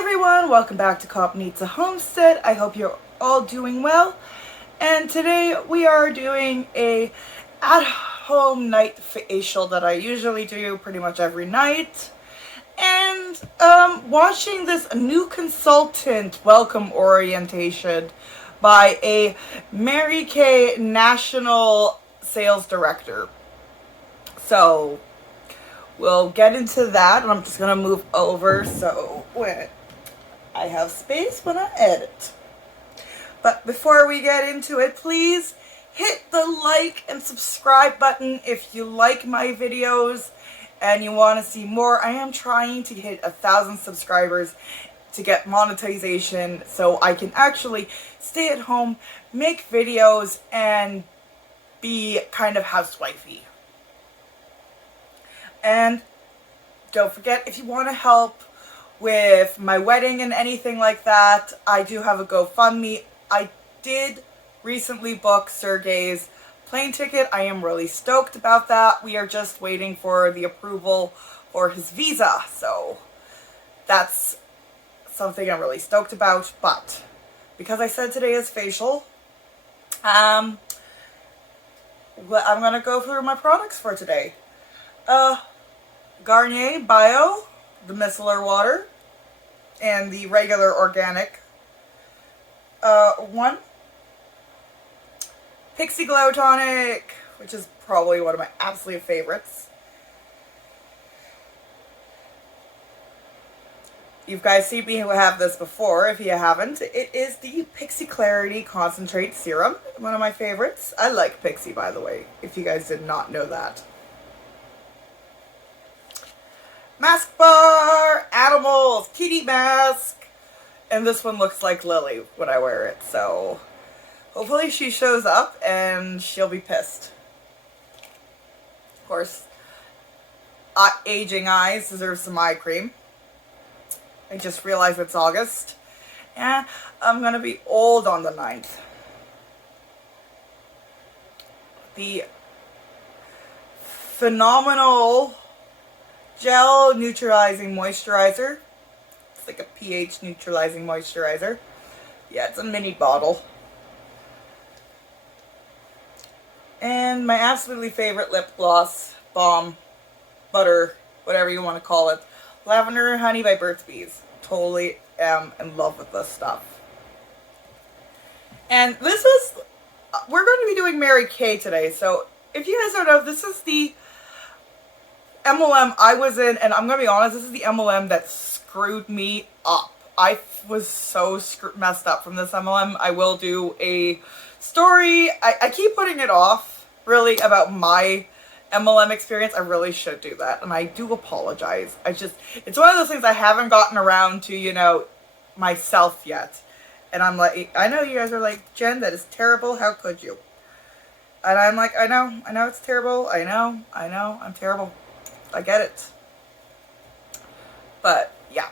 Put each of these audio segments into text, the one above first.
everyone, welcome back to gopnitsahomestead. I hope you're all doing well. And today we are doing a at-home night facial that I usually do pretty much every night. And watching this new consultant welcome orientation by a Mary Kay national sales director. So we'll get into that, and I'm just gonna move over so when I have space when I edit. But before we get into it, please hit the like and subscribe button if you like my videos and you want to see more. I am trying to hit 1,000 subscribers to get monetization so I can actually stay at home, make videos, and be kind of housewifey. And don't forget, if you want to help with my wedding and anything like that, I do have a GoFundMe. I did recently book Sergey's plane ticket. I am really stoked about that. We are just waiting for the approval for his visa. So that's something I'm really stoked about. But because I said today is facial, I'm going to go through my products for today. Garnier Bio, the micellar water, and the regular organic one. Pixie Glow Tonic, which is probably one of my absolute favorites. You guys see me who have this before. If you haven't, it is the Pixie Clarity Concentrate Serum, one of my favorites. I like Pixie, by the way, if you guys did not know that. Mask bar, animals, kitty mask, and this one looks like Lily when I wear it, so hopefully she shows up and she'll be pissed. Of course, aging eyes deserve some eye cream. I just realized it's August, and I'm gonna be old on the 9th. The phenomenal gel neutralizing moisturizer. It's like a pH neutralizing moisturizer. Yeah, it's a mini bottle. And my absolutely favorite lip gloss, balm, butter, whatever you want to call it. Lavender Honey by Burt's Bees. Totally am in love with this stuff. And this is, we're going to be doing Mary Kay today. So if you guys don't know, this is the MLM I was in, and I'm gonna be honest, this is the MLM that screwed me up. I was so messed up from this MLM. I will do a story. I keep putting it off, really, about my MLM experience. I really should do that, and I do apologize. It's one of those things I haven't gotten around to, you know, myself yet. And I'm like, I know you guys are like, Jen, that is terrible. How could you? And I'm like, I know it's terrible. I know, I'm terrible. I get it. But yeah,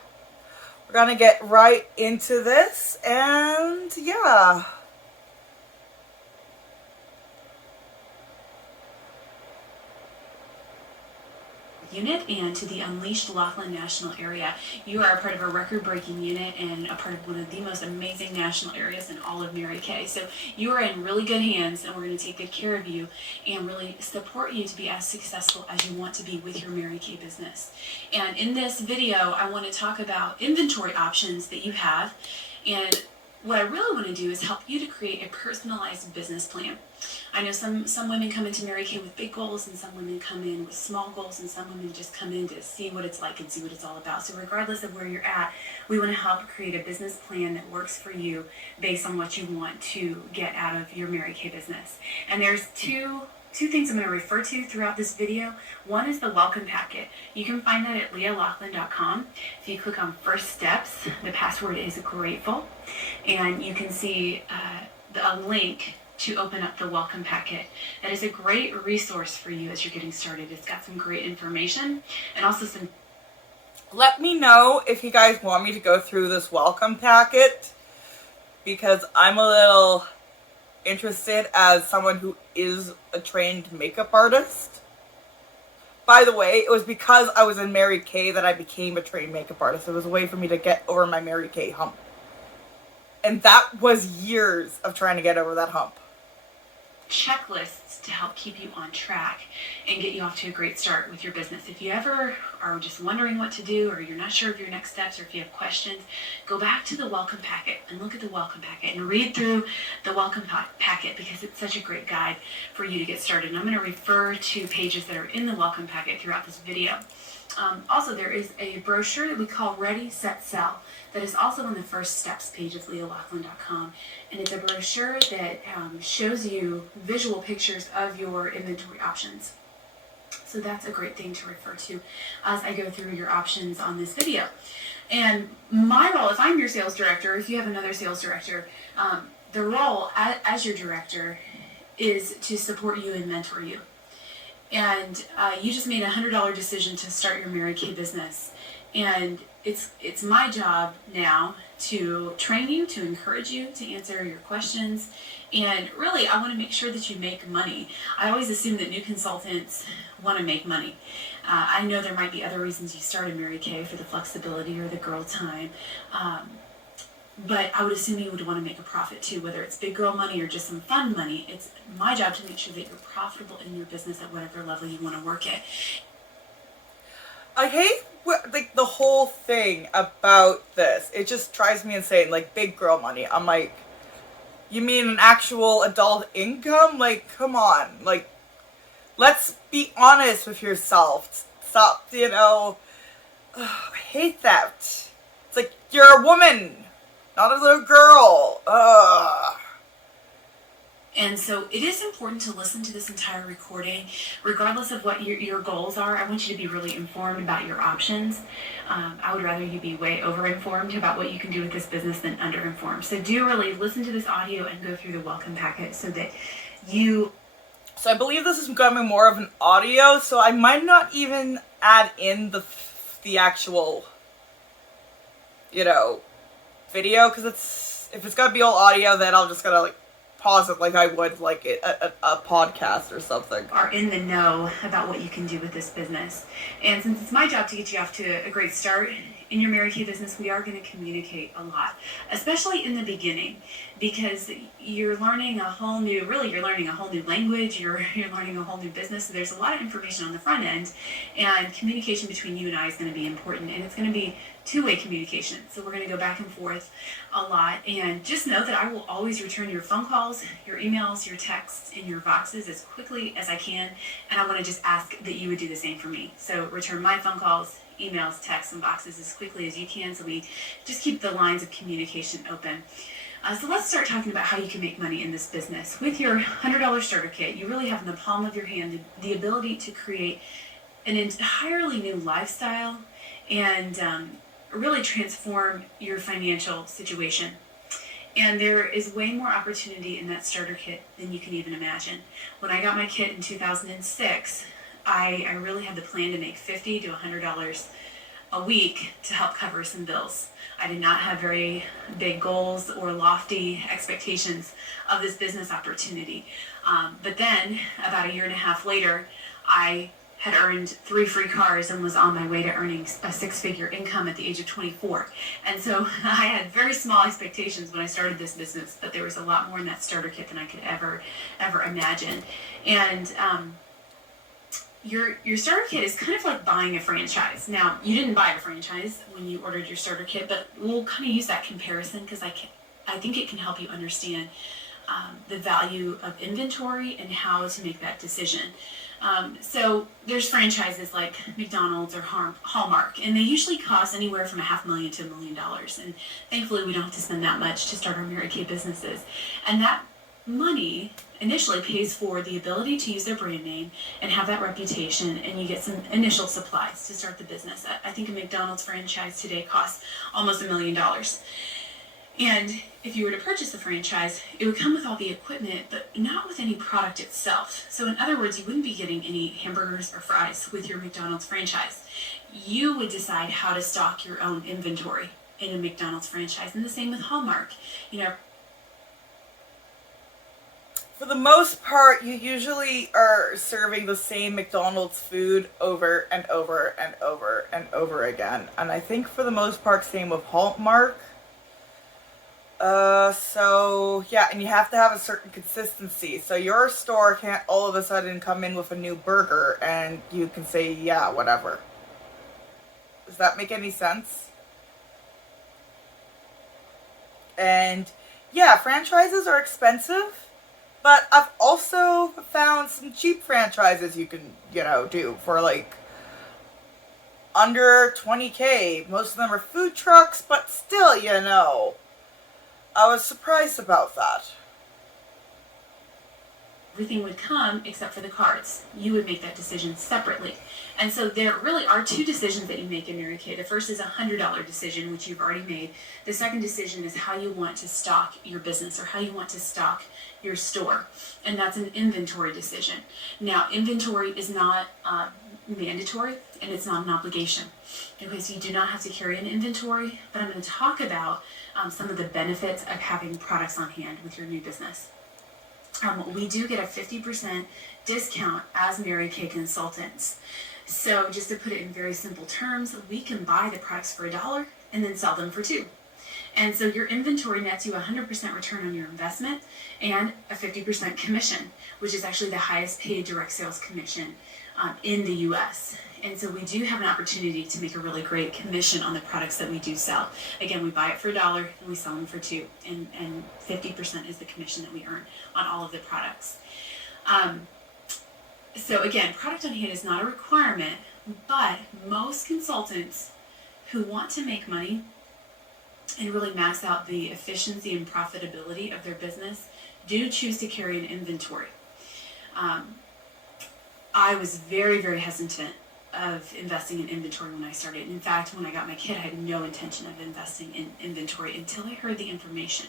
we're gonna get right into this, and yeah. Unit and to the Unleashed Laughlin National Area. You are a part of a record-breaking unit and a part of one of the most amazing national areas in all of Mary Kay. So you are in really good hands, and we're going to take good care of you and really support you to be as successful as you want to be with your Mary Kay business. And in this video, I want to talk about inventory options that you have, and what I really want to do is help you to create a personalized business plan. I know some women come into Mary Kay with big goals, and some women come in with small goals, and some women just come in to see what it's like and see what it's all about. So regardless of where you're at, we want to help create a business plan that works for you based on what you want to get out of your Mary Kay business. And there's two things I'm going to refer to throughout this video. One is the welcome packet. You can find that at leahlaughlin.com. If you click on First Steps, the password is grateful, and you can see a link to open up the welcome packet. That is a great resource for you as you're getting started. It's got some great information and also some... Let me know if you guys want me to go through this welcome packet, because I'm a little interested as someone who is a trained makeup artist. By the way, it was because I was in Mary Kay that I became a trained makeup artist. It was a way for me to get over my Mary Kay hump. And that was years of trying to get over that hump. Checklists to help keep you on track and get you off to a great start with your business. If you ever are just wondering what to do, or you're not sure of your next steps, or if you have questions, go back to the welcome packet and look at the welcome packet and read through the welcome packet, because it's such a great guide for you to get started. And I'm going to refer to pages that are in the welcome packet throughout this video. Also, there is a brochure that we call Ready, Set, Sell that is also on the first steps page of leolaughlin.com, and it's a brochure that shows you visual pictures of your inventory options. So that's a great thing to refer to as I go through your options on this video. And my role, if I'm your sales director, if you have another sales director, the role as your director is to support you and mentor you. And you just made a $100 decision to start your Mary Kay business. And it's my job now to train you, to encourage you, to answer your questions. And really, I want to make sure that you make money. I always assume that new consultants want to make money. I know there might be other reasons you started Mary Kay, for the flexibility or the girl time. But I would assume you would want to make a profit too, whether it's big girl money or just some fun money. It's my job to make sure that you're profitable in your business at whatever level you want to work at. I hate like the whole thing about this. It just drives me insane. Like, big girl money. I'm like, you mean an actual adult income? Like, come on. Like, let's be honest with yourself. Stop, I hate that. It's like, you're a woman, not a little girl. And so it is important to listen to this entire recording, regardless of what your goals are. I want you to be really informed about your options. I would rather you be way over-informed about what you can do with this business than under-informed. So do really listen to this audio and go through the welcome packet so that you... So I believe this is becoming more of an audio, so I might not even add in the actual, video, because if it's gonna be all audio, then I'll just gotta pause it like I would like a podcast or something. Are in the know about what you can do with this business. And since it's my job to get you off to a great start in your Mary Kay business, we are going to communicate a lot, especially in the beginning, because you're learning a whole new language, you're learning a whole new business. So there's a lot of information on the front end, and communication between you and I is going to be important, and it's going to be two-way communication. So we're going to go back and forth a lot, and just know that I will always return your phone calls, your emails, your texts, and your boxes as quickly as I can, and I want to just ask that you would do the same for me. So return my phone calls, emails, texts, and boxes as quickly as you can, so we just keep the lines of communication open. So let's start talking about how you can make money in this business. With your $100 starter kit, you really have in the palm of your hand the ability to create an entirely new lifestyle and really transform your financial situation. And there is way more opportunity in that starter kit than you can even imagine. When I got my kit in 2006, I really had the plan to make $50 to $100 a week to help cover some bills. I did not have very big goals or lofty expectations of this business opportunity. But then, about a year and a half later, I had earned 3 free cars and was on my way to earning a 6-figure income at the age of 24. And so I had very small expectations when I started this business, but there was a lot more in that starter kit than I could ever imagine. And your starter kit is kind of like buying a franchise. Now, you didn't buy a franchise when you ordered your starter kit, but we'll kind of use that comparison because I think it can help you understand the value of inventory and how to make that decision. So there's franchises like McDonald's or Hallmark, and they usually cost anywhere from $500,000 to $1 million. And thankfully, we don't have to spend that much to start our Mary Kay businesses. And that money initially pays for the ability to use their brand name and have that reputation, and you get some initial supplies to start the business. I think a McDonald's franchise today costs almost $1 million. And if you were to purchase a franchise, it would come with all the equipment, but not with any product itself. So in other words, you wouldn't be getting any hamburgers or fries with your McDonald's franchise. You would decide how to stock your own inventory in a McDonald's franchise, and the same with Hallmark. for the most part, you usually are serving the same McDonald's food over and over and over and over again. And I think for the most part, same with Hallmark. So yeah, and you have to have a certain consistency. So your store can't all of a sudden come in with a new burger and you can say, yeah, whatever. Does that make any sense? And yeah, franchises are expensive, but I've also found some cheap franchises you can, do for like under 20K. Most of them are food trucks, but still, I was surprised about that. Everything would come except for the cards. You would make that decision separately. And so there really are two decisions that you make in Mary Kay. The first is a $100 decision, which you've already made. The second decision is how you want to stock your business or how you want to stock your store. And that's an inventory decision. Now, inventory is not mandatory and it's not an obligation. Okay, so you do not have to carry an inventory, but I'm going to talk about some of the benefits of having products on hand with your new business. We do get a 50% discount as Mary Kay consultants. So just to put it in very simple terms, we can buy the products for $1 and then sell them for $2. And so your inventory nets you 100% return on your investment and a 50% commission, which is actually the highest paid direct sales commission in the US. And so we do have an opportunity to make a really great commission on the products that we do sell. Again, we buy it for $1 and we sell them for $2, and 50% is the commission that we earn on all of the products. So again, product on hand is not a requirement, but most consultants who want to make money and really max out the efficiency and profitability of their business do choose to carry an inventory. I was very, very hesitant of investing in inventory when I started. In fact, when I got my kid, I had no intention of investing in inventory until I heard the information.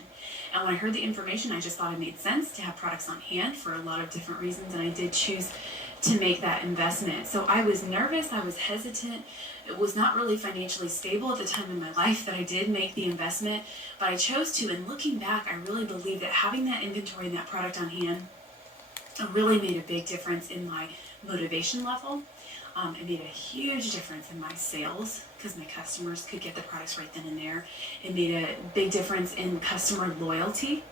And when I heard the information, I just thought it made sense to have products on hand for a lot of different reasons, and I did choose to make that investment. So I was nervous, I was hesitant. It was not really financially stable at the time in my life that I did make the investment, but I chose to. And looking back, I really believe that having that inventory and that product on hand really made a big difference in my motivation level. It made a huge difference in my sales because my customers could get the products right then and there. It made a big difference in customer loyalty.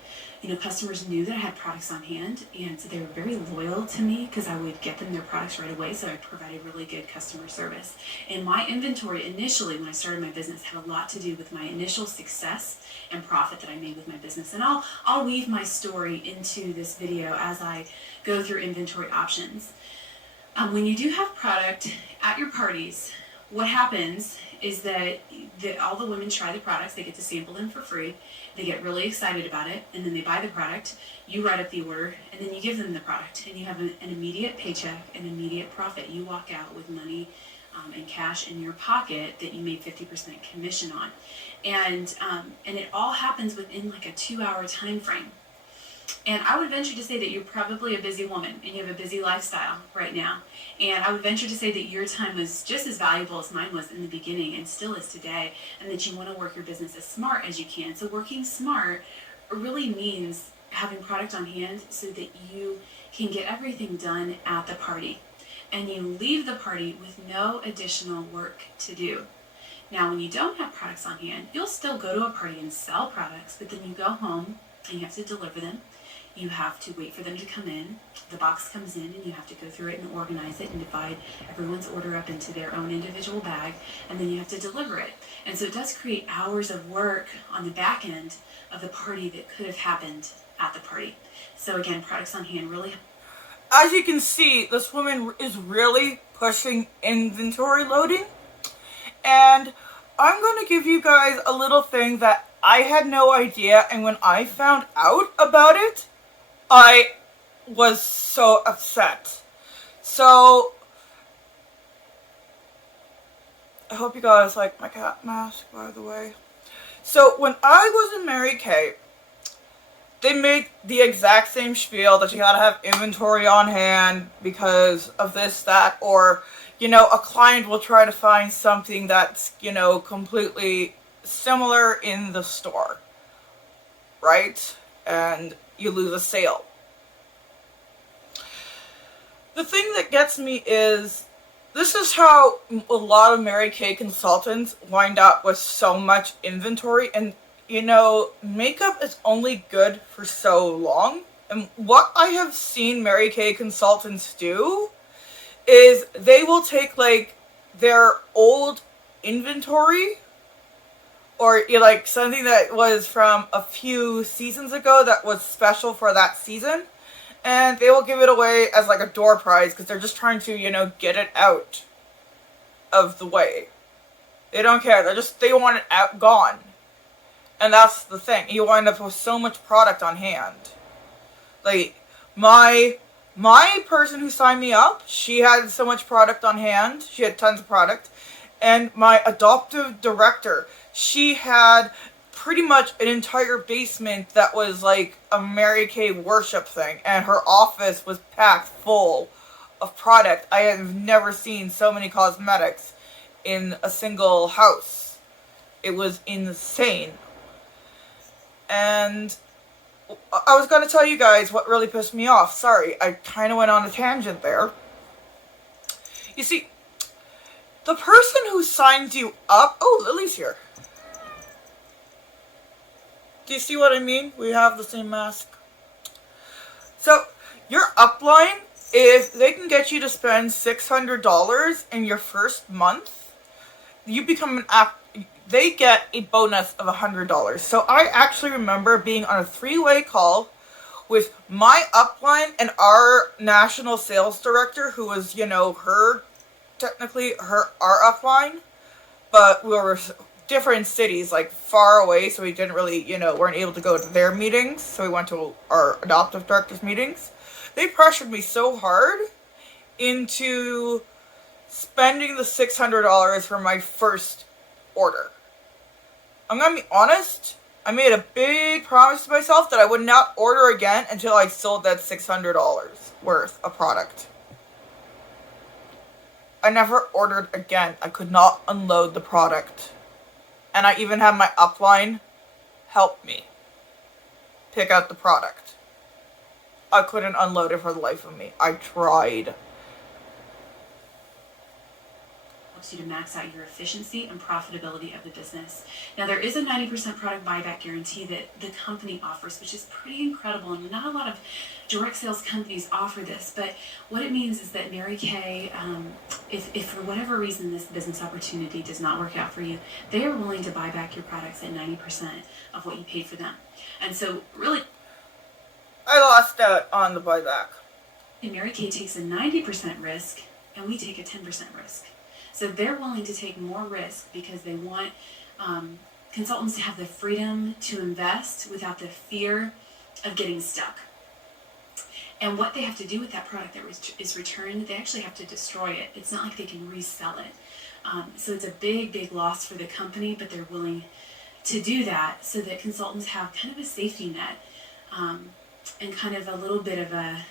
Customers knew that I had products on hand, and so they were very loyal to me because I would get them their products right away, so I provided really good customer service. And my inventory initially, when I started my business, had a lot to do with my initial success and profit that I made with my business. And I'll weave my story into this video as I go through inventory options. When you do have product at your parties, what happens is that all the women try the products, they get to sample them for free, they get really excited about it, and then they buy the product, you write up the order, and then you give them the product, and you have an immediate paycheck, an immediate profit. You walk out with money and cash in your pocket that you made 50% commission on. And it all happens within like a 2-hour time frame. And I would venture to say that you're probably a busy woman and you have a busy lifestyle right now. And I would venture to say that your time was just as valuable as mine was in the beginning and still is today, and that you want to work your business as smart as you can. So working smart really means having product on hand so that you can get everything done at the party. And you leave the party with no additional work to do. Now, when you don't have products on hand, you'll still go to a party and sell products, but then you go home and you have to deliver them. You have to wait for them to come in. The box comes in and you have to go through it and organize it and divide everyone's order up into their own individual bag, and then you have to deliver it. And so it does create hours of work on the back end of the party that could have happened at the party. So again, products on hand really. As you can see, this woman is really pushing inventory loading. And I'm going to give you guys a little thing that I had no idea, and when I found out about it, I was so upset. So, I hope you guys like my cat mask, by the way. So, when I was in Mary Kay, they made the exact same spiel that you gotta have inventory on hand because of this, that, or, a client will try to find something that's, completely similar in the store, right? And you lose a sale. the thing that gets me is this is how a lot of Mary Kay consultants wind up with so much inventory. And, you know, makeup is only good for so long. And what I have seen Mary Kay consultants do is they will take, like, their old inventory or, you know, like, something that was from a few seasons ago that was special for that season, and they will give it away as, like, a door prize because they're just trying to, you know, get it out of the way. They don't care. They want it out, gone. And that's the thing. You wind up with so much product on hand. Like, my person who signed me up, she had so much product on hand. She had tons of product. And my adoptive director, she had pretty much an entire basement that was like a Mary Kay worship thing. And her office was packed full of product. I have never seen so many cosmetics in a single house. It was insane. And I was going to tell you guys what really pissed me off. Sorry, I kind of went on a tangent there. You see, the person who signs you up... Oh, Lily's here. Do you see what I mean? We have the same mask. So, your upline, if they can get you to spend $600 in your first month, you become they get a bonus of $100. So I actually remember being on a 3-way call with my upline and our national sales director, who was, you know, our upline, but we were different cities, like far away, so we didn't really, you know, weren't able to go to their meetings, so we went to our adoptive director's meetings. They pressured me so hard into spending the $600 for my first order. I'm gonna be honest, I made a big promise to myself that I would not order again until I sold that $600 worth of product. I never ordered again. I could not unload the product. And I even had my upline help me pick out the product. I couldn't unload it for the life of me. I tried. Helps you to max out your efficiency and profitability of the business. Now, there is a 90% product buyback guarantee that the company offers, which is pretty incredible, and not a lot of direct sales companies offer this. But what it means is that Mary Kay, if for whatever reason this business opportunity does not work out for you, they are willing to buy back your products at 90% of what you paid for them. And so, really, I lost out on the buyback. Mary Kay takes a 90% risk, and we take a 10% risk. So they're willing to take more risk because they want consultants to have the freedom to invest without the fear of getting stuck. And what they have to do with that product that is returned, they actually have to destroy it. It's not like they can resell it. So it's a big, big loss for the company, but they're willing to do that so that consultants have kind of a safety net and kind of a little bit of a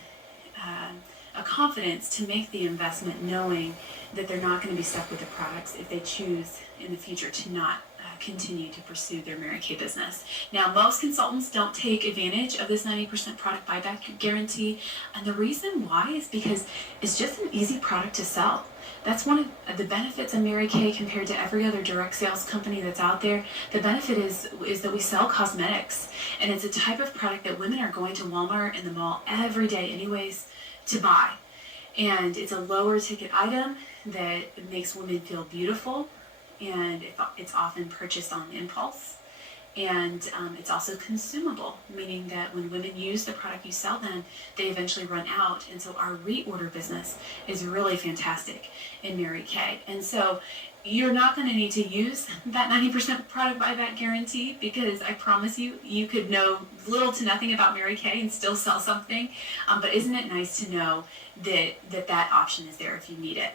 confidence to make the investment, knowing that they're not going to be stuck with the products if they choose in the future to not continue to pursue their Mary Kay business. Now, most consultants don't take advantage of this 90% product buyback guarantee, and the reason why is because it's just an easy product to sell. That's one of the benefits of Mary Kay compared to every other direct sales company that's out there. The benefit is that we sell cosmetics, and it's a type of product that women are going to Walmart and the mall every day anyways to buy. And it's a lower ticket item that makes women feel beautiful, and it's often purchased on impulse. And it's also consumable, meaning that when women use the product you sell them, they eventually run out. And so our reorder business is really fantastic in Mary Kay. And so you're not going to need to use that 90% product buyback guarantee, because I promise you, you could know little to nothing about Mary Kay and still sell something. But isn't it nice to know that option is there if you need it?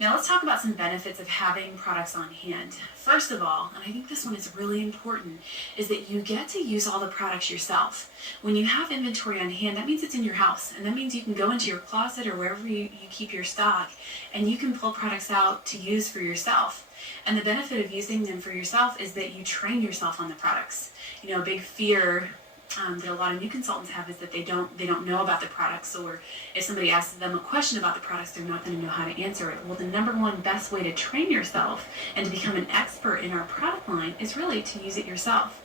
Now let's talk about some benefits of having products on hand. First of all, and I think this one is really important, is that you get to use all the products yourself. When you have inventory on hand, that means it's in your house, and that means you can go into your closet or wherever you keep your stock, and you can pull products out to use for yourself. And the benefit of using them for yourself is that you train yourself on the products. You know, a big fear that a lot of new consultants have is that they don't know about the products, or if somebody asks them a question about the products, they're not going to know how to answer it. Well, the number one best way to train yourself and to become an expert in our product line is really to use it yourself.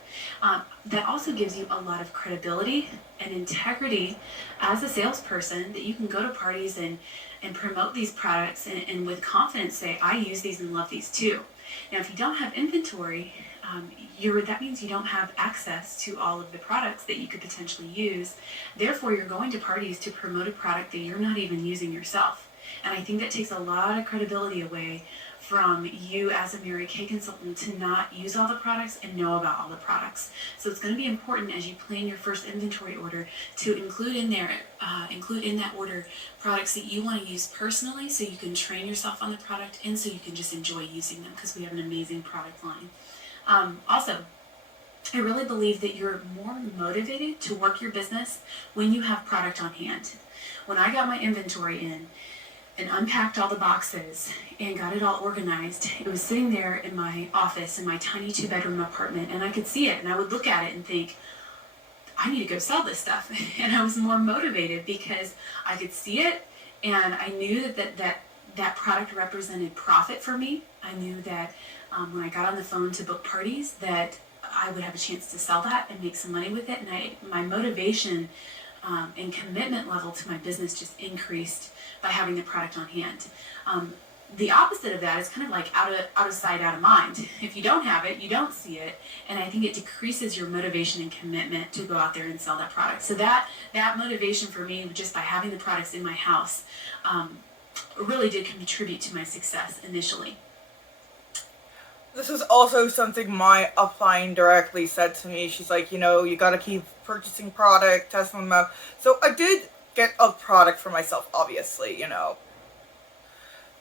That also gives you a lot of credibility and integrity as a salesperson, that you can go to parties and promote these products and with confidence say, I use these and love these too. Now, if you don't have inventory, that means you don't have access to all of the products that you could potentially use. Therefore, you're going to parties to promote a product that you're not even using yourself. And I think that takes a lot of credibility away from you as a Mary Kay consultant to not use all the products and know about all the products. So it's going to be important as you plan your first inventory order to include in that order products that you want to use personally, so you can train yourself on the product and so you can just enjoy using them, because we have an amazing product line. Also, I really believe that you're more motivated to work your business when you have product on hand. When I got my inventory in and unpacked all the boxes and got it all organized, it was sitting there in my office in my tiny 2-bedroom apartment, and I could see it and I would look at it and think, I need to go sell this stuff. And I was more motivated because I could see it, and I knew that product represented profit for me. I knew that when I got on the phone to book parties that I would have a chance to sell that and make some money with it. And my motivation and commitment level to my business just increased by having the product on hand. The opposite of that is kind of like out of sight, out of mind. If you don't have it, you don't see it, and I think it decreases your motivation and commitment to go out there and sell that product. So that motivation for me, just by having the products in my house, really did contribute to my success initially. This is also something my upline directly said to me. She's like, you gotta keep purchasing product, testing them out. So I did get a product for myself, obviously,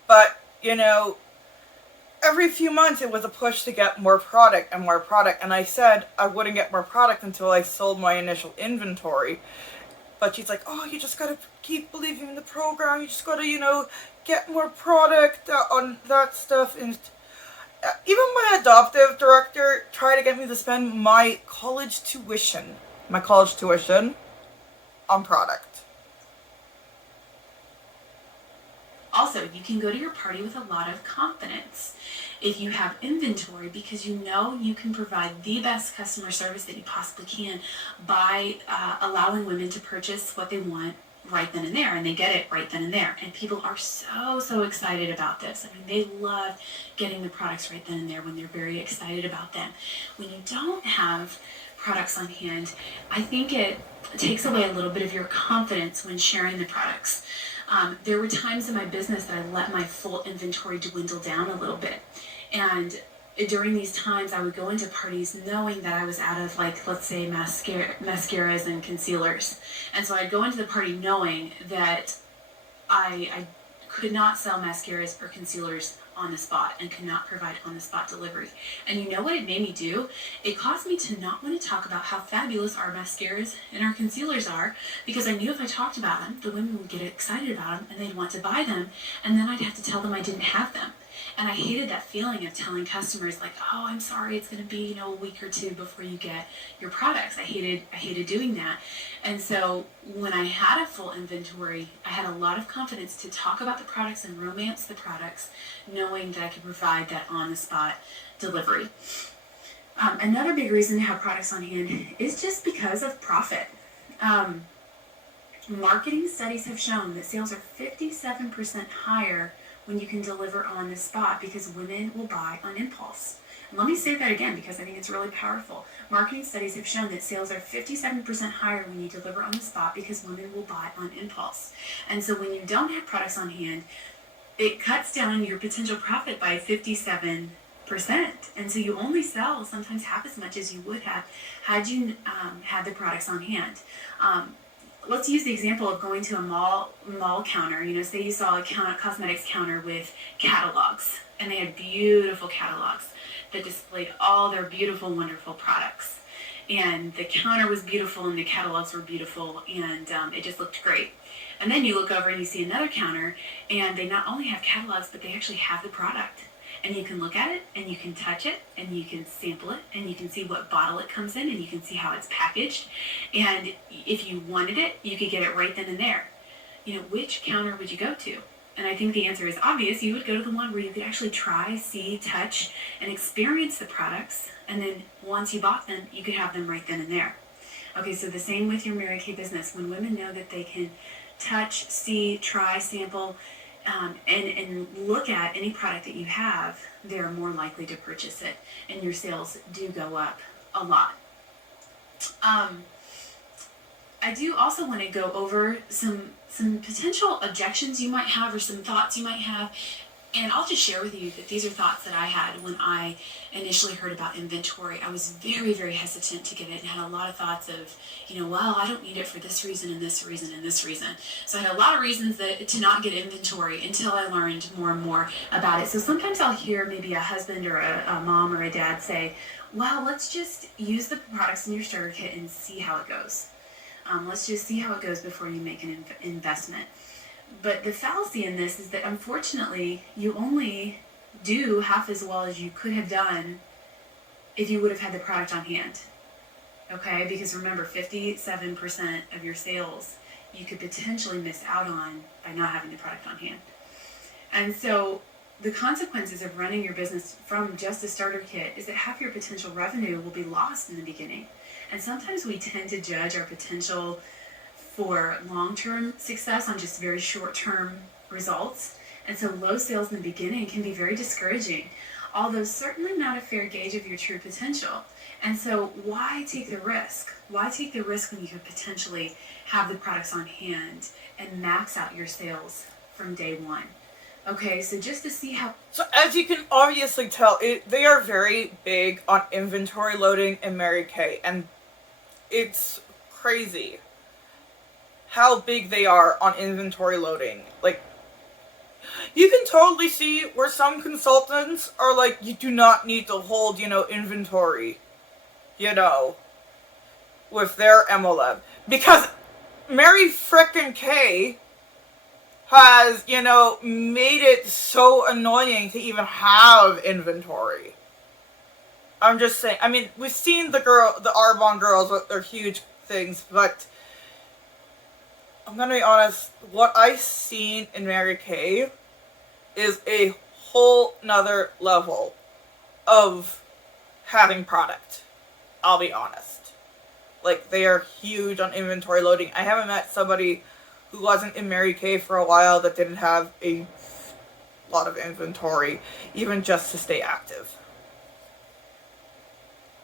But, every few months it was a push to get more product and more product. And I said I wouldn't get more product until I sold my initial inventory. But she's like, oh, you just gotta keep believing in the program. You just gotta, get more product on that stuff. And even my adoptive director tried to get me to spend my college tuition on product. Also, you can go to your party with a lot of confidence if you have inventory, because you know you can provide the best customer service that you possibly can by allowing women to purchase what they want right then and there, and they get it right then and there. And people are so excited about this. I mean, they love getting the products right then and there when they're very excited about them. When you don't have products on hand, I think it takes away a little bit of your confidence when sharing the products. There were times in my business that I let my full inventory dwindle down a little bit. And during these times, I would go into parties knowing that I was out of, like, let's say, mascaras and concealers. And so I'd go into the party knowing that I could not sell mascaras or concealers on the spot and could not provide on-the-spot delivery. And you know what it made me do? It caused me to not want to talk about how fabulous our mascaras and our concealers are, because I knew if I talked about them, the women would get excited about them and they'd want to buy them, and then I'd have to tell them I didn't have them. And I hated that feeling of telling customers, like, oh, I'm sorry, it's going to be, a week or two before you get your products. I hated doing that. And so when I had a full inventory, I had a lot of confidence to talk about the products and romance the products, knowing that I could provide that on-the-spot delivery. Another big reason to have products on hand is just because of profit. Marketing studies have shown that sales are 57% higher when you can deliver on the spot, because women will buy on impulse. And let me say that again, because I think it's really powerful. Marketing studies have shown that sales are 57% higher when you deliver on the spot, because women will buy on impulse. And so when you don't have products on hand, it cuts down your potential profit by 57%. And so you only sell sometimes half as much as you would have had you had the products on hand. Let's use the example of going to a mall counter. Say you saw a cosmetics counter with catalogs, and they had beautiful catalogs that displayed all their beautiful, wonderful products. And the counter was beautiful, and the catalogs were beautiful, and it just looked great. And then you look over and you see another counter, and they not only have catalogs, but they actually have the product. and you can look at it, and you can touch it, and you can sample it, and you can see what bottle it comes in, and you can see how it's packaged. And if you wanted it, you could get it right then and there. Which counter would you go to? And I think the answer is obvious. You would go to the one where you could actually try, see, touch, and experience the products. And then once you bought them, you could have them right then and there. Okay, so the same with your Mary Kay business. When women know that they can touch, see, try, sample, and look at any product that you have, they're more likely to purchase it. And your sales do go up a lot. I do also want to go over some potential objections you might have or some thoughts you might have. And I'll just share with you that these are thoughts that I had when I initially heard about inventory. I was very, very hesitant to get it and had a lot of thoughts of, well, I don't need it for this reason and this reason and this reason. So I had a lot of reasons to not get inventory until I learned more and more about it. So sometimes I'll hear maybe a husband or a mom or a dad say, well, let's just use the products in your starter kit and see how it goes. Let's just see how it goes before you make an investment. But the fallacy in this is that unfortunately you only do half as well as you could have done if you would have had the product on hand. Okay, because remember, 57% of your sales you could potentially miss out on by not having the product on hand. And so the consequences of running your business from just a starter kit is that half your potential revenue will be lost in the beginning. And sometimes we tend to judge our potential for long-term success on just very short-term results. And so low sales in the beginning can be very discouraging, although certainly not a fair gauge of your true potential. And so why take the risk? Why take the risk when you could potentially have the products on hand and max out your sales from day one? Okay, so just to see how... So as you can obviously tell, they are very big on inventory loading in Mary Kay, and it's crazy how big they are on inventory loading. Like, you can totally see where some consultants are like, you do not need to hold, inventory, with their MLM. Because Mary frickin' Kay has, made it so annoying to even have inventory. I'm just saying, I mean, we've seen the Arbonne girls with their huge things, but I'm gonna be honest, what I've seen in Mary Kay is a whole nother level of having product. I'll be honest. Like, they are huge on inventory loading. I haven't met somebody who wasn't in Mary Kay for a while that didn't have a lot of inventory, even just to stay active.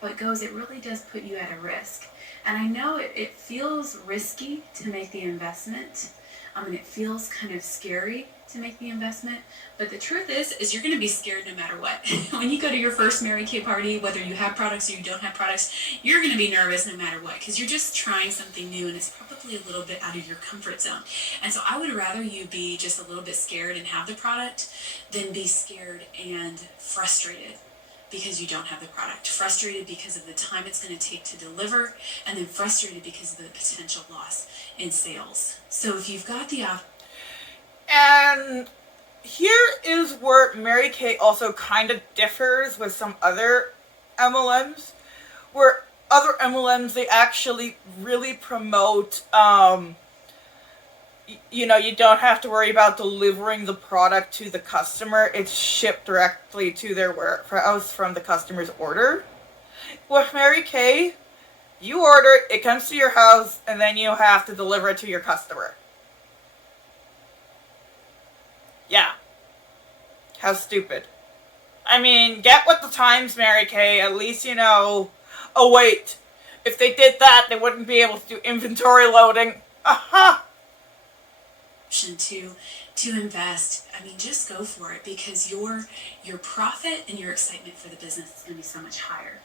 It goes, it really does put you at a risk. And I know it feels risky to make the investment. And it feels kind of scary to make the investment. But the truth is you're going to be scared no matter what. When you go to your first Mary Kay party, whether you have products or you don't have products, you're going to be nervous no matter what, because you're just trying something new and it's probably a little bit out of your comfort zone. And so I would rather you be just a little bit scared and have the product than be scared and frustrated because you don't have the product. Frustrated because of the time it's going to take to deliver, and then frustrated because of the potential loss in sales. So if you've got the And here is where Mary Kay also kind of differs with some other MLMs, where other MLMs, they actually really promote, you don't have to worry about delivering the product to the customer. It's shipped directly to their warehouse from the customer's order. With Mary Kay, you order it, it comes to your house, and then you have to deliver it to your customer. Yeah. How stupid. I mean, get with the times, Mary Kay. At least, oh wait, if they did that, they wouldn't be able to do inventory loading. Aha! To invest, I mean, just go for it, because your profit and your excitement for the business is going to be so much higher.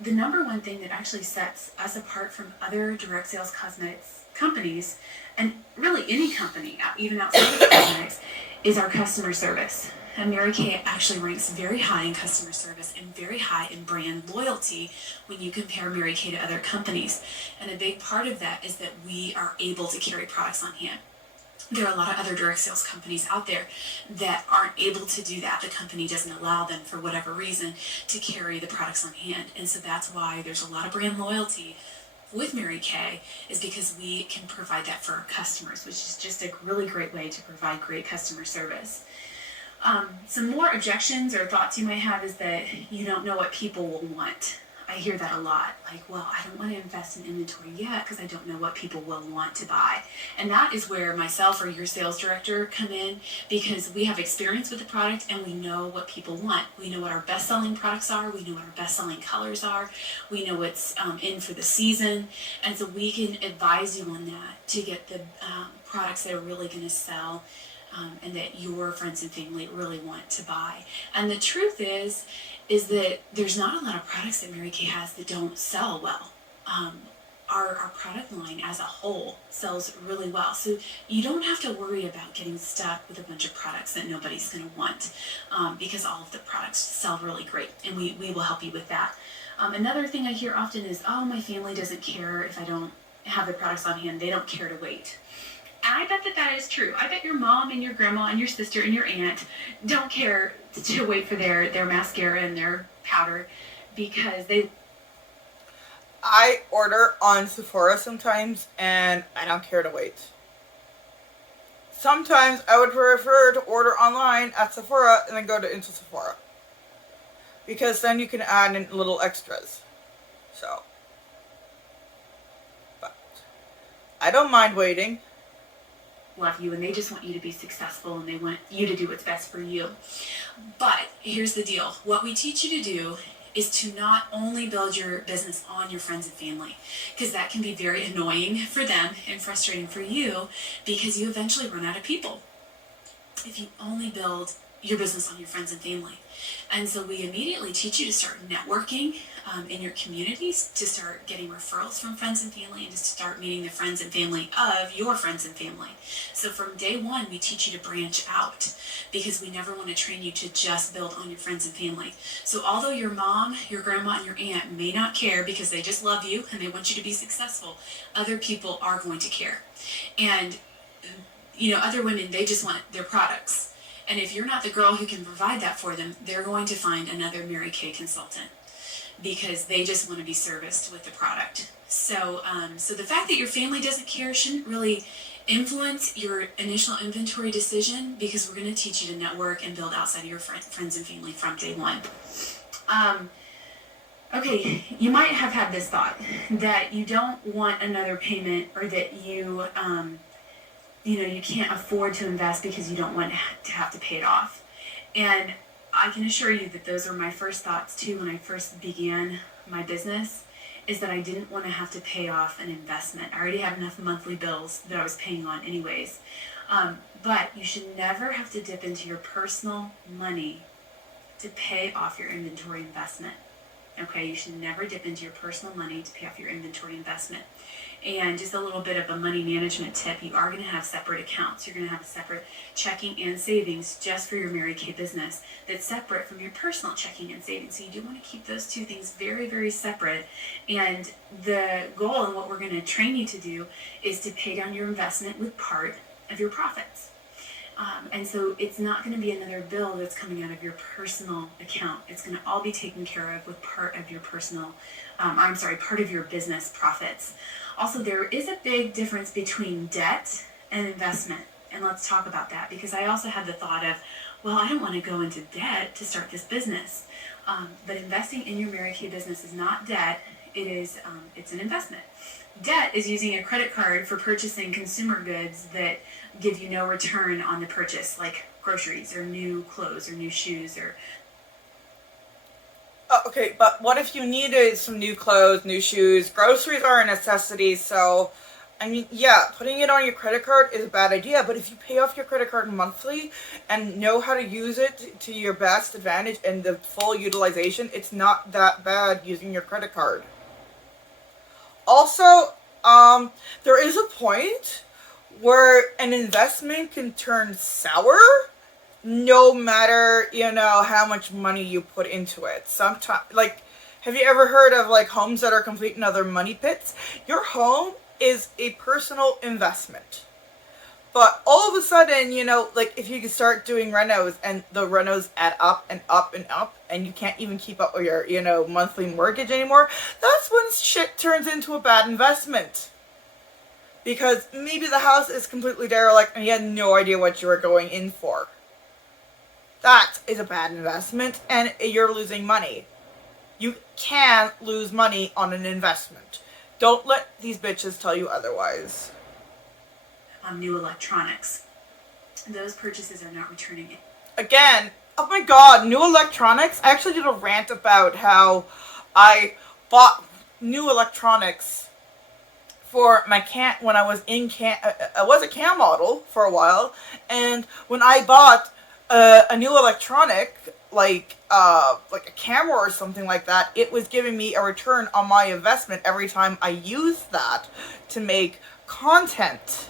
The number one thing that actually sets us apart from other direct sales cosmetics companies, and really any company, even outside of cosmetics, is our customer service. And Mary Kay actually ranks very high in customer service and very high in brand loyalty when you compare Mary Kay to other companies. And a big part of that is that we are able to carry products on hand. There are a lot of other direct sales companies out there that aren't able to do that. The company doesn't allow them, for whatever reason, to carry the products on hand. And so that's why there's a lot of brand loyalty with Mary Kay, is because we can provide that for our customers, which is just a really great way to provide great customer service. Some more objections or thoughts you might have is that you don't know what people will want. I hear that a lot. Like, well, I don't want to invest in inventory yet because I don't know what people will want to buy. And that is where myself or your sales director come in, because we have experience with the product and we know what people want. We know what our best-selling products are. We know what our best-selling colors are. We know what's in for the season. And so we can advise you on that to get the products that are really going to sell and that your friends and family really want to buy. And the truth is that there's not a lot of products that Mary Kay has that don't sell well. Our product line as a whole sells really well. So you don't have to worry about getting stuck with a bunch of products that nobody's going to want, because all of the products sell really great, and we will help you with that. Another thing I hear often is, oh, my family doesn't care if I don't have the products on hand. They don't care to wait. And I bet that is true. I bet your mom and your grandma and your sister and your aunt don't care to wait for their mascara and their powder, because I order on Sephora sometimes, and I don't care to wait. Sometimes I would prefer to order online at Sephora and then go into Sephora, because then you can add in little extras. So, but I don't mind waiting. Love you, and they just want you to be successful, and they want you to do what's best for you. But here's the deal. What we teach you to do is to not only build your business on your friends and family, because that can be very annoying for them and frustrating for you, because you eventually run out of people if you only build your business on your friends and family. And so we immediately teach you to start networking in your communities, to start getting referrals from friends and family, and to start meeting the friends and family of your friends and family. So from day one, we teach you to branch out, because we never want to train you to just build on your friends and family. So although your mom, your grandma, and your aunt may not care because they just love you and they want you to be successful, other people are going to care. And, other women, they just want their products. And if you're not the girl who can provide that for them, they're going to find another Mary Kay consultant, because they just want to be serviced with the product. So the fact that your family doesn't care shouldn't really influence your initial inventory decision, because we're going to teach you to network and build outside of your friends and family from day one. Okay, you might have had this thought that you don't want another payment, or that you can't afford to invest because you don't want to have to pay it off. And I can assure you that those were my first thoughts too when I first began my business, is that I didn't want to have to pay off an investment. I already had enough monthly bills that I was paying on anyways. But you should never have to dip into your personal money to pay off your inventory investment. Okay, you should never dip into your personal money to pay off your inventory investment. And just a little bit of a money management tip, you are going to have separate accounts. You're going to have a separate checking and savings just for your Mary Kay business that's separate from your personal checking and savings. So you do want to keep those two things very, very separate. And the goal, and what we're going to train you to do, is to pay down your investment with part of your profits. And so it's not going to be another bill that's coming out of your personal account. It's going to all be taken care of with part of your part of your business profits. Also, there is a big difference between debt and investment. And let's talk about that, because I also had the thought of, well, I don't want to go into debt to start this business. But investing in your Mary Kay business is not debt. It's an investment. Debt is using a credit card for purchasing consumer goods that give you no return on the purchase, like groceries or new clothes or new shoes or... Okay, but what if you needed some new clothes, new shoes? Groceries are a necessity, so, putting it on your credit card is a bad idea, but if you pay off your credit card monthly and know how to use it to your best advantage and the full utilization, it's not that bad using your credit card. Also, there is a point where an investment can turn sour, no matter, how much money you put into it. Sometimes, have you ever heard of, homes that are complete and other money pits? Your home is a personal investment. But all of a sudden, like if you can start doing renos and the renos add up and up and up and you can't even keep up with your, monthly mortgage anymore, that's when shit turns into a bad investment. Because maybe the house is completely derelict and you had no idea what you were going in for. That is a bad investment and you're losing money. You can lose money on an investment. Don't let these bitches tell you otherwise. On new electronics, those purchases are not returning it. Again, oh my god, new electronics. I actually did a rant about how I bought new electronics for my when I was in I was a cam model for a while, and when I bought a new electronic, like a camera or something like that, it was giving me a return on my investment every time I used that to make content.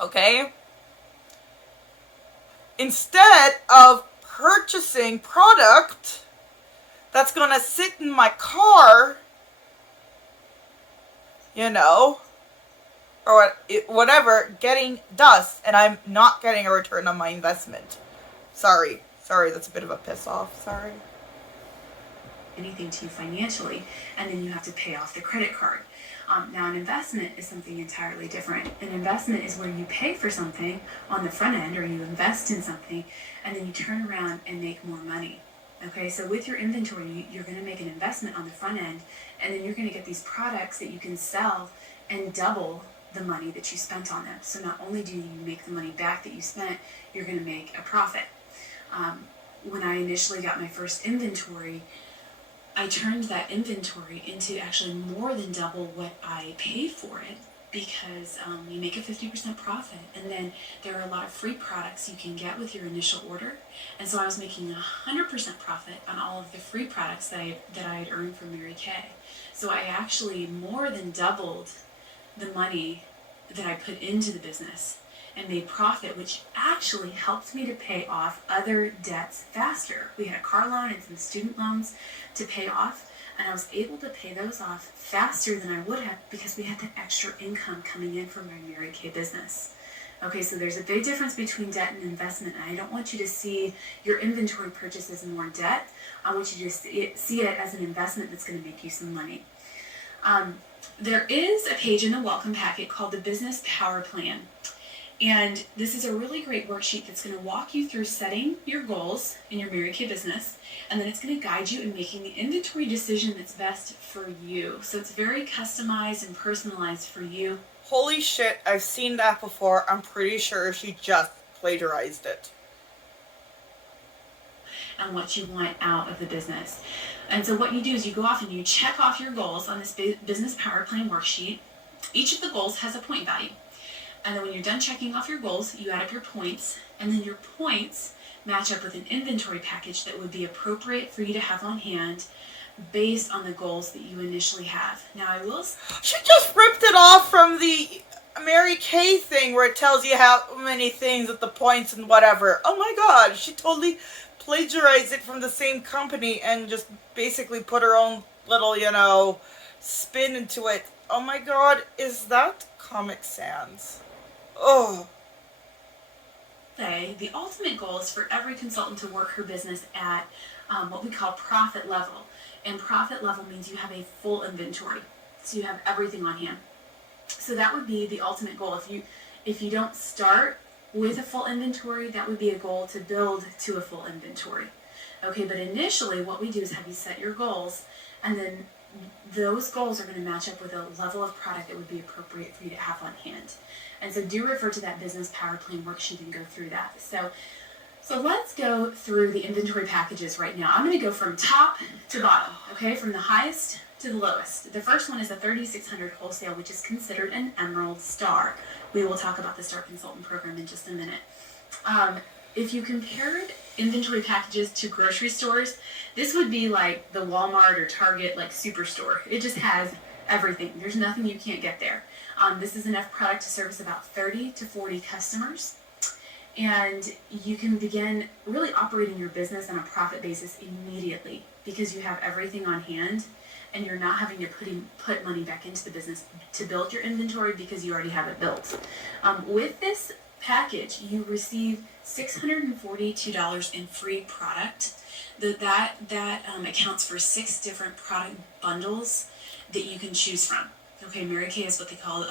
Okay? Instead of purchasing product that's gonna sit in my car, or whatever, getting dust, and I'm not getting a return on my investment. Sorry, that's a bit of a piss off, sorry. Anything to you financially, and then you have to pay off the credit card. Now, an investment is something entirely different. An investment is where you pay for something on the front end, or you invest in something, and then you turn around and make more money. Okay, so with your inventory, you're going to make an investment on the front end, and then you're going to get these products that you can sell and double the money that you spent on them. So not only do you make the money back that you spent, you're going to make a profit. When I initially got my first inventory, I turned that inventory into actually more than double what I paid for it, because you make a 50% profit, and then there are a lot of free products you can get with your initial order. And so I was making 100% profit on all of the free products that I had earned from Mary Kay. So I actually more than doubled the money that I put into the business and made profit, which actually helped me to pay off other debts faster. We had a car loan and some student loans to pay off, and I was able to pay those off faster than I would have because we had that extra income coming in from my Mary Kay business. Okay, so there's a big difference between debt and investment, and I don't want you to see your inventory purchase as more debt. I want you to see it as an investment that's going to make you some money. There is a page in the welcome packet called the Business Power Plan. And this is a really great worksheet that's going to walk you through setting your goals in your Mary Kay business, and then it's going to guide you in making the inventory decision that's best for you. So it's very customized and personalized for you. Holy shit, I've seen that before. I'm pretty sure she just plagiarized it. And what you want out of the business. And so what you do is you go off and you check off your goals on this Business Power Plan worksheet. Each of the goals has a point value. And then when you're done checking off your goals, you add up your points, and then your points match up with an inventory package that would be appropriate for you to have on hand based on the goals that you initially have. Now I will... She just ripped it off from the Mary Kay thing where it tells you how many things with the points and whatever. Oh my god, she totally plagiarized it from the same company and just basically put her own little, spin into it. Oh my god, is that Comic Sans? Oh. The ultimate goal is for every consultant to work her business at what we call profit level. And profit level means you have a full inventory. So you have everything on hand. So that would be the ultimate goal. If you don't start with a full inventory, that would be a goal to build to a full inventory. Okay, but initially what we do is have you set your goals, and then those goals are going to match up with a level of product that would be appropriate for you to have on hand. And so do refer to that Business Power Plan worksheet and go through that. So let's go through the inventory packages right now. I'm going to go from top to bottom, okay, from the highest to the lowest. The first one is a 3600 wholesale, which is considered an Emerald Star. We will talk about the Star Consultant Program in just a minute. If you compared inventory packages to grocery stores, this would be like the Walmart or Target like superstore. It just has everything. There's nothing you can't get there. This is enough product to service about 30 to 40 customers. And you can begin really operating your business on a profit basis immediately because you have everything on hand and you're not having to put money back into the business to build your inventory because you already have it built. With this package, you receive $642 in free product. That accounts for 6 different product bundles that you can choose from. Okay, Mary Kay has what they call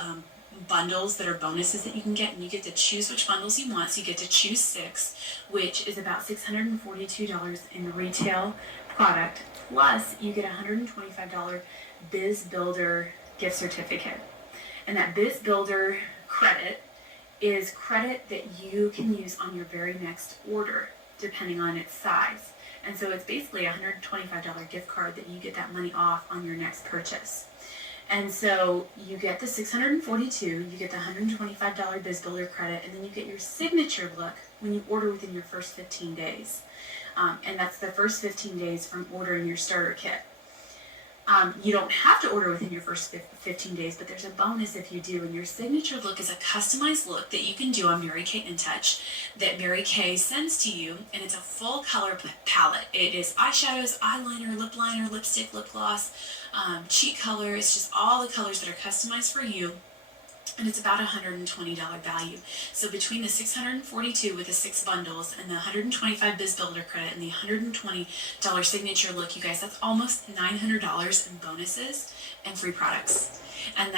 bundles that are bonuses that you can get, and you get to choose which bundles you want. So you get to choose 6, which is about $642 in retail product, plus you get a $125 Biz Builder gift certificate. And that Biz Builder credit is credit that you can use on your very next order, depending on its size. And so it's basically a $125 gift card that you get that money off on your next purchase. And so you get the $642, you get the $125 Biz Builder credit, and then you get your signature look when you order within your first 15 days. And that's the first 15 days from ordering your starter kit. You don't have to order within your first 15 days, but there's a bonus if you do. And your signature look is a customized look that you can do on Mary Kay InTouch that Mary Kay sends to you, and it's a full color palette. It is eyeshadows, eyeliner, lip liner, lipstick, lip gloss, cheek color. It's just all the colors that are customized for you. And it's about $120 value. So between the $642 with the 6 bundles and the $125 Biz Builder credit and the $120 signature look, you guys, that's almost $900 in bonuses and free products. And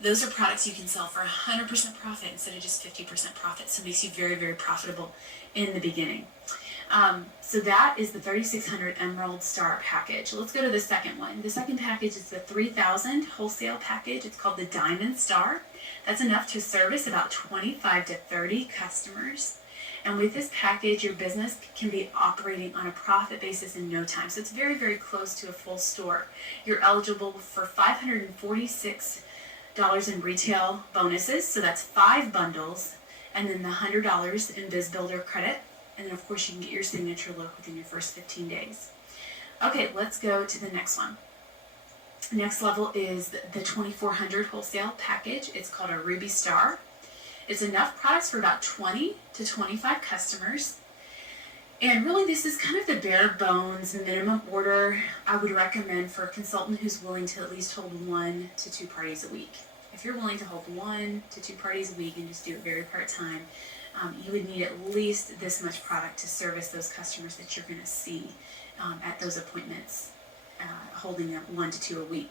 those are products you can sell for 100% profit instead of just 50% profit. So it makes you very, very profitable in the beginning. So that is the 3600 Emerald Star package. Let's go to the second one. The second package is the 3000 Wholesale Package. It's called the Diamond Star. That's enough to service about 25 to 30 customers. And with this package, your business can be operating on a profit basis in no time. So it's very, very close to a full store. You're eligible for $546 in retail bonuses. So that's 5 bundles. And then the $100 in Biz Builder credit. And then, of course, you can get your signature look within your first 15 days. Okay, let's go to the next one. Next level is the 2400 Wholesale Package. It's called a Ruby Star. It's enough products for about 20 to 25 customers. And really, this is kind of the bare bones minimum order I would recommend for a consultant who's willing to at least hold 1 to 2 parties a week. If you're willing to hold 1 to 2 parties a week and just do it very part-time, you would need at least this much product to service those customers that you're going to see at those appointments, holding them 1 to 2 a week.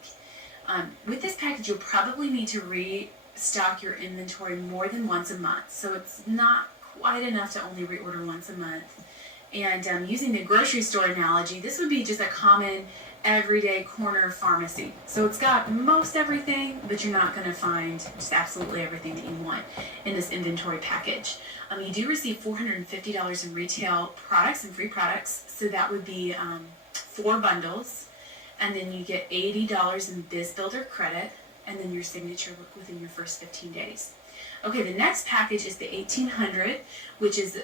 With this package, you'll probably need to restock your inventory more than once a month. So it's not quite enough to only reorder once a month. And using the grocery store analogy, this would be just a common everyday corner pharmacy. So it's got most everything, but you're not going to find just absolutely everything that you want in this inventory package. You do receive $450 in retail products and free products. So that would be 4 bundles. And then you get $80 in Biz Builder credit, and then your signature look within your first 15 days. Okay, the next package is the 1800, which is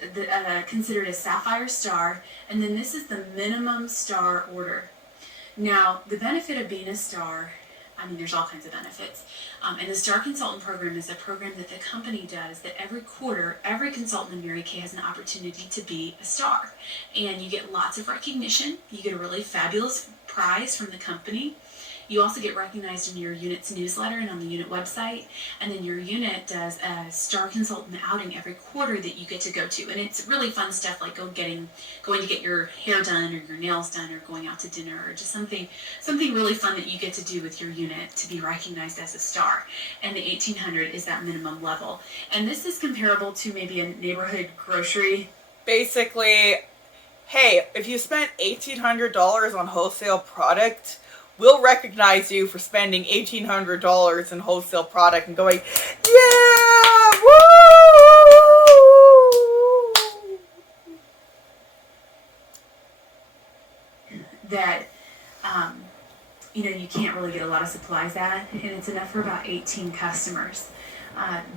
considered a Sapphire Star, and then this is the minimum star order. Now, the benefit of being a star, there's all kinds of benefits. And the Star Consultant Program is a program that the company does that every quarter, every consultant in Mary Kay has an opportunity to be a star. And you get lots of recognition. You get a really fabulous prize from the company. You also get recognized in your unit's newsletter and on the unit website. And then your unit does a Star Consultant outing every quarter that you get to go to. And it's really fun stuff like going to get your hair done or your nails done or going out to dinner or just something really fun that you get to do with your unit to be recognized as a star. And the 1800 is that minimum level. And this is comparable to maybe a neighborhood grocery. Basically, hey, if you spent $1,800 on wholesale product, we'll recognize you for spending $1,800 in wholesale product and going, yeah, woo! That, you can't really get a lot of supplies at, and it's enough for about 18 customers.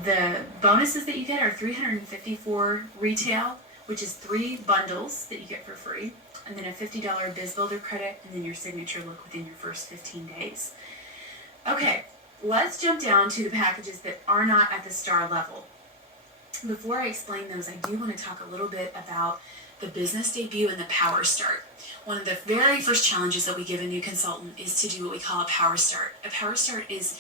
The bonuses that you get are $354 retail, which is 3 bundles that you get for free, and then a $50 Biz Builder credit, and then your signature look within your first 15 days. Okay, let's jump down to the packages that are not at the star level. Before I explain those, I do want to talk a little bit about the business debut, and the power start. One of the very first challenges that we give a new consultant is to do what we call a power start. A power start is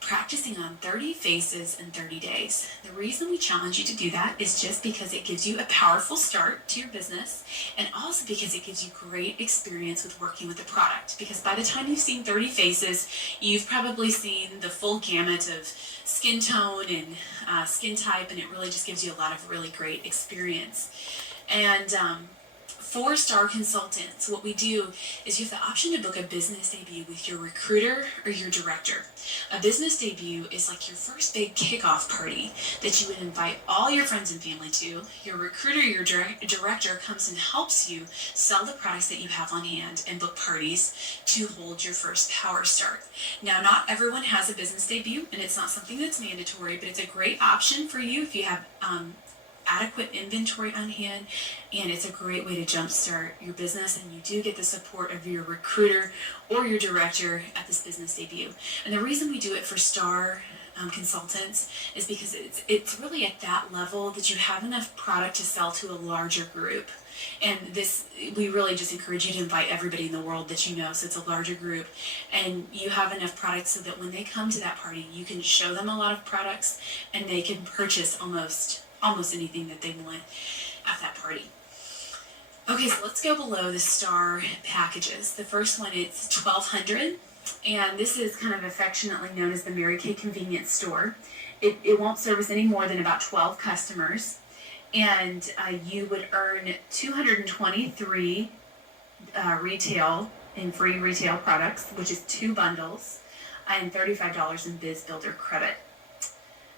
practicing on 30 faces in 30 days. The reason we challenge you to do that is just because it gives you a powerful start to your business, and also because it gives you great experience with working with the product. Because by the time you've seen 30 faces, you've probably seen the full gamut of skin tone and skin type, and it really just gives you a lot of really great experience. And for star consultants, what we do is you have the option to book a business debut with your recruiter or your director. A business debut is like your first big kickoff party that you would invite all your friends and family to. Your recruiter, your director comes and helps you sell the products that you have on hand and book parties to hold your first power start. Now, not everyone has a business debut, and it's not something that's mandatory, but it's a great option for you if you have adequate inventory on hand, and it's a great way to jumpstart your business, and you do get the support of your recruiter or your director at this business debut. And the reason we do it for star consultants is because it's really at that level that you have enough product to sell to a larger group. And this, we really just encourage you to invite everybody in the world that you know, so it's a larger group, and you have enough products so that when they come to that party, you can show them a lot of products, and they can purchase almost anything that they want at that party. Okay, so let's go below the star packages. The first one is $1,200, and this is kind of affectionately known as the Mary Kay Convenience Store. It won't service any more than about 12 customers, and you would earn 223 retail and free retail products, which is 2 bundles, and $35 in Biz Builder credit.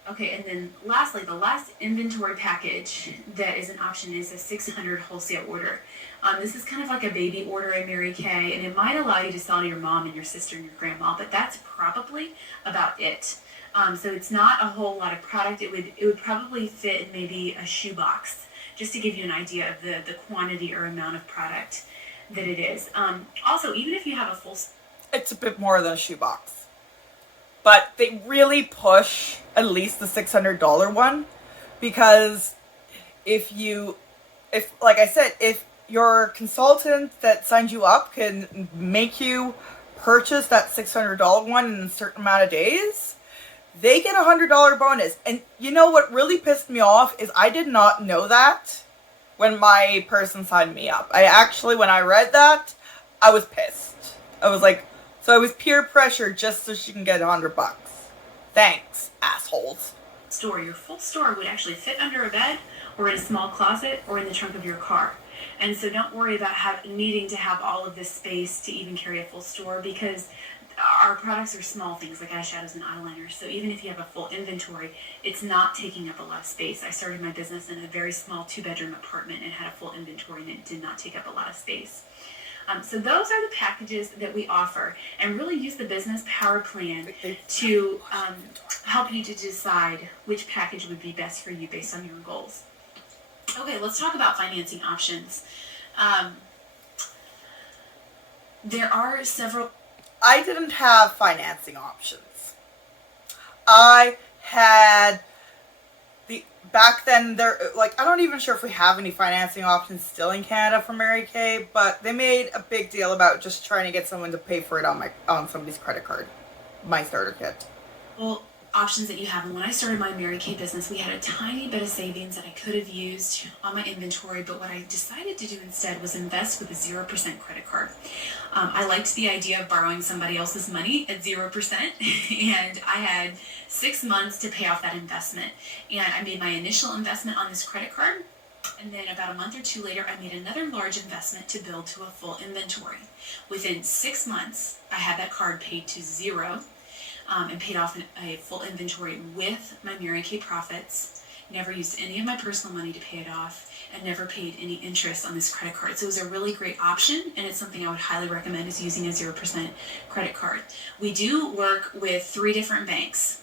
Okay, and then lastly, the last inventory package that is an option is a 600 wholesale order. This is kind of like a baby order in Mary Kay, and it might allow you to sell to your mom and your sister and your grandma, but that's probably about it. So it's not a whole lot of product. It would probably fit in maybe a shoebox, just to give you an idea of the quantity or amount of product that it is. Also, even if you have a full... It's a bit more than a shoebox. But they really push at least the $600 one, because if like I said, if your consultant that signs you up can make you purchase that $600 one in a certain amount of days, they get a $100 bonus. And you know what really pissed me off is I did not know that when my person signed me up. When I read that, I was pissed. I was like, so it was peer pressure just so she can get $100. Thanks, assholes. Store. Your full store would actually fit under a bed, or in a small closet, or in the trunk of your car. And so don't worry about needing to have all of this space to even carry a full store, because our products are small things like eyeshadows and eyeliners. So even if you have a full inventory, it's not taking up a lot of space. I started my business in a very small 2-bedroom apartment and had a full inventory, and it did not take up a lot of space. So those are the packages that we offer, and really use the business power plan to help you to decide which package would be best for you based on your goals. Okay, let's talk about financing options. There are several... I didn't have financing options. I had back then, I don't even sure if we have any financing options still in Canada for Mary Kay, but they made a big deal about just trying to get someone to pay for it on somebody's credit card, my starter kit. Well, options that you have, and when I started my Mary Kay business, we had a tiny bit of savings that I could have used on my inventory, but what I decided to do instead was invest with a 0% credit card. I liked the idea of borrowing somebody else's money at 0%, and I had 6 months to pay off that investment. And I made my initial investment on this credit card, and then about a month or 2 later, I made another large investment to build to a full inventory. Within 6 months, I had that card paid to 0, and paid off a full inventory with my Mary Kay profits. Never used any of my personal money to pay it off, and never paid any interest on this credit card. So it was a really great option, and it's something I would highly recommend, is using a 0% credit card. We do work with 3 different banks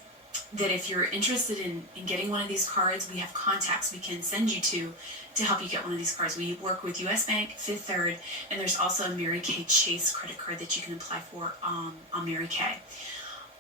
that if you're interested in getting one of these cards, we have contacts we can send you to help you get one of these cards. We work with US Bank, Fifth Third, and there's also a Mary Kay Chase credit card that you can apply for on Mary Kay.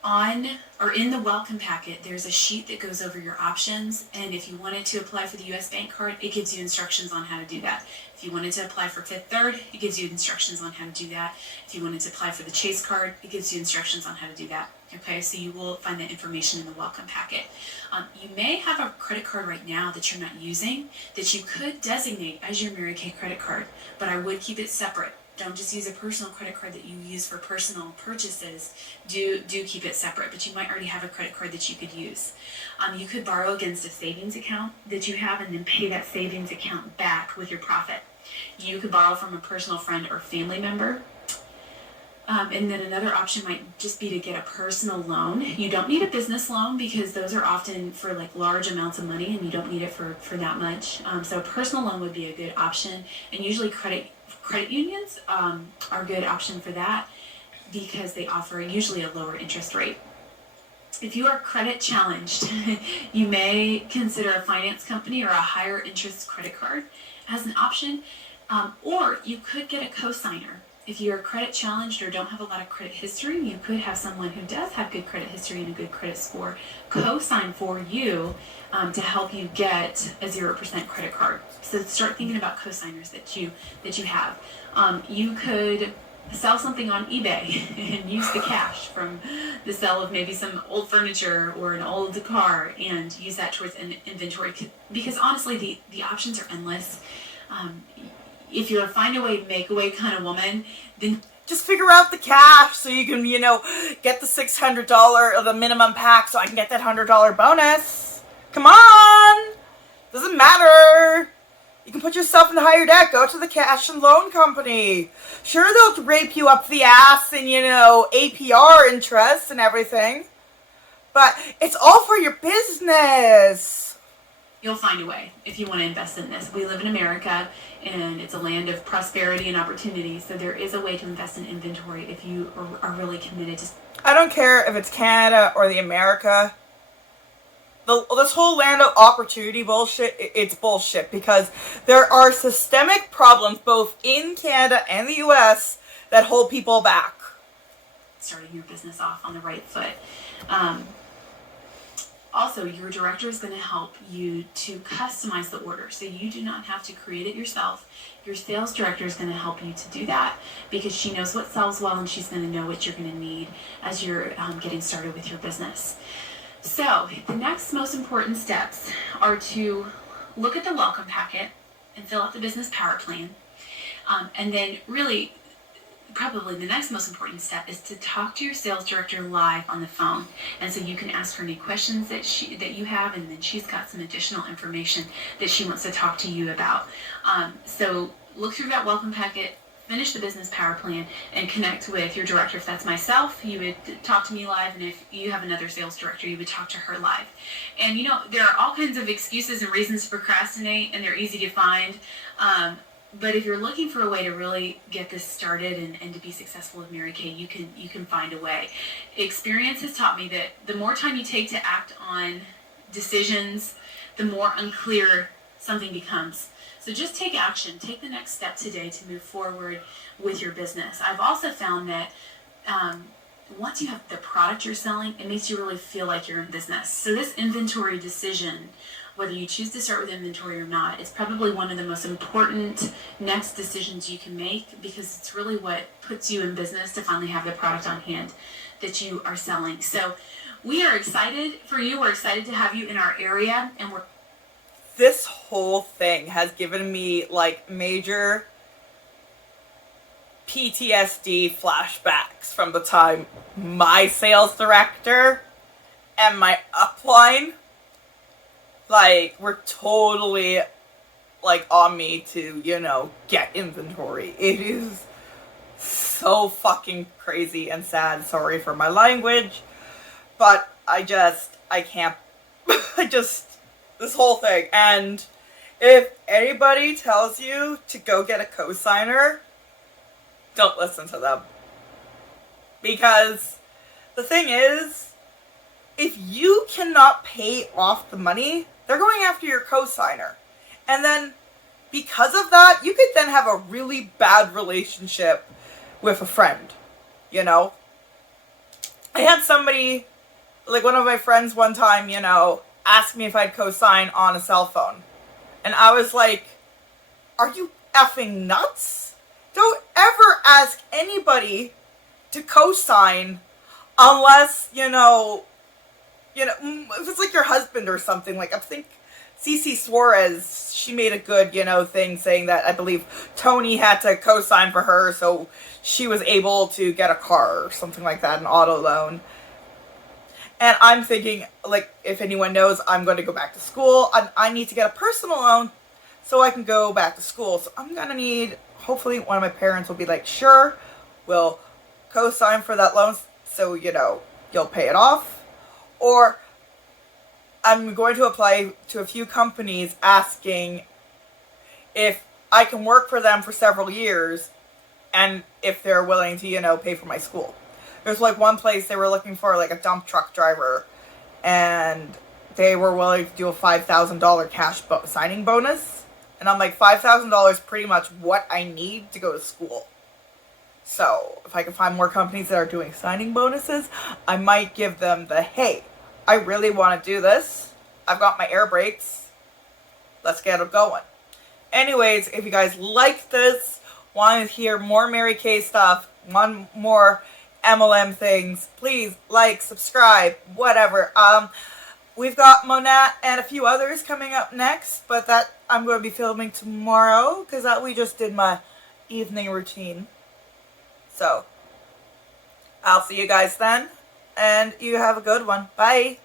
On or in the welcome packet, there's a sheet that goes over your options, and if you wanted to apply for the US bank card, it gives you instructions on how to do that. If you wanted to apply for Fifth Third, it gives you instructions on how to do that. If you wanted to apply for the Chase card, it gives you instructions on how to do that. Okay, so you will find that information in the welcome packet. You may have a credit card right now that you're not using that you could designate as your Mary Kay credit card, but I would keep it separate. Don't just use a personal credit card that you use for personal purchases. Do keep it separate, but you might already have a credit card that you could use. You could borrow against a savings account that you have and then pay that savings account back with your profit. You could borrow from a personal friend or family member. And then another option might just be to get a personal loan. You don't need a business loan because those are often for like large amounts of money and you don't need it for that much. So a personal loan would be a good option, and usually credit unions are a good option for that because they offer usually a lower interest rate. If you are credit challenged, you may consider a finance company or a higher interest credit card as an option, or you could get a cosigner. If you are credit challenged or don't have a lot of credit history, you could have someone who does have good credit history and a good credit score co-sign for you to help you get a 0% credit card. So start thinking about co-signers that you have. You could sell something on eBay and use the cash from the sale of maybe some old furniture or an old car and use that towards an inventory, because honestly the options are endless. If you're a find a way, make a way kind of woman, then just figure out the cash so you can, get the $600 of the minimum pack so I can get that $100 bonus. Come on! Doesn't matter. You can put yourself in higher debt. Go to the cash and loan company. Sure, they'll rape you up the ass and, APR interest and everything. But it's all for your business. You'll find a way if you want to invest in this. We live in America, and it's a land of prosperity and opportunity, so there is a way to invest in inventory if you are really committed to... I don't care if it's Canada or the America. This whole land of opportunity bullshit, it's bullshit, because there are systemic problems both in Canada and the US that hold people back. Starting your business off on the right foot. Also, your director is going to help you to customize the order, so you do not have to create it yourself. Your sales director is going to help you to do that because she knows what sells well and she's going to know what you're going to need as you're getting started with your business. So the next most important steps are to look at the welcome packet and fill out the business power plan. And then really, probably the next most important step is to talk to your sales director live on the phone. And so you can ask her any questions that you have, and then she's got some additional information that she wants to talk to you about. So look through that welcome packet, finish the business power plan, and connect with your director. If that's myself, you would talk to me live, and if you have another sales director, you would talk to her live. And there are all kinds of excuses and reasons to procrastinate, and they're easy to find. But if you're looking for a way to really get this started and to be successful with Mary Kay, you can find a way. Experience has taught me that the more time you take to act on decisions, the more unclear something becomes. So just take action. Take the next step today to move forward with your business. I've also found that once you have the product you're selling, it makes you really feel like you're in business. So this inventory decision, whether you choose to start with inventory or not, it's probably one of the most important next decisions you can make, because it's really what puts you in business to finally have the product on hand that you are selling. So we are excited for you. We're excited to have you in our area, and this whole thing has given me major PTSD flashbacks from the time my sales director and my upline were totally on me to, get inventory. It is so fucking crazy and sad. Sorry for my language, but I can't, this whole thing. And if anybody tells you to go get a cosigner, don't listen to them. Because the thing is, if you cannot pay off the money, they're going after your cosigner. And then, because of that, you could then have a really bad relationship with a friend, And I had somebody, like one of my friends one time, you know, ask me if I'd co-sign on a cell phone. And I was like, are you effing nuts? Don't ever ask anybody to co-sign unless, you know, if it's like your husband or something. Like, I think Cece Suarez, she made a good, you know, thing saying that I believe Tony had to co-sign for her so she was able to get a car or something like that, an auto loan. And I'm thinking, like, if anyone knows, I'm going to go back to school. I need to get a personal loan so I can go back to school. So I'm going to need, hopefully one of my parents will be like, sure, we'll co-sign for that loan so, you know, you'll pay it off. Or I'm going to apply to a few companies asking if I can work for them for several years and if they're willing to, you know, pay for my school. There's like one place they were looking for like a dump truck driver and they were willing to do a $5,000 cash signing bonus. And I'm like, $5,000 is pretty much what I need to go to school. So if I can find more companies that are doing signing bonuses, I might give them the, hey, I really want to do this. I've got my air brakes. Let's get it going. Anyways, if you guys like this, want to hear more Mary Kay stuff, want more MLM things, please like, subscribe, whatever. We've got Monat and a few others coming up next, but that I'm going to be filming tomorrow because we just did my evening routine. So, I'll see you guys then, and you have a good one. Bye.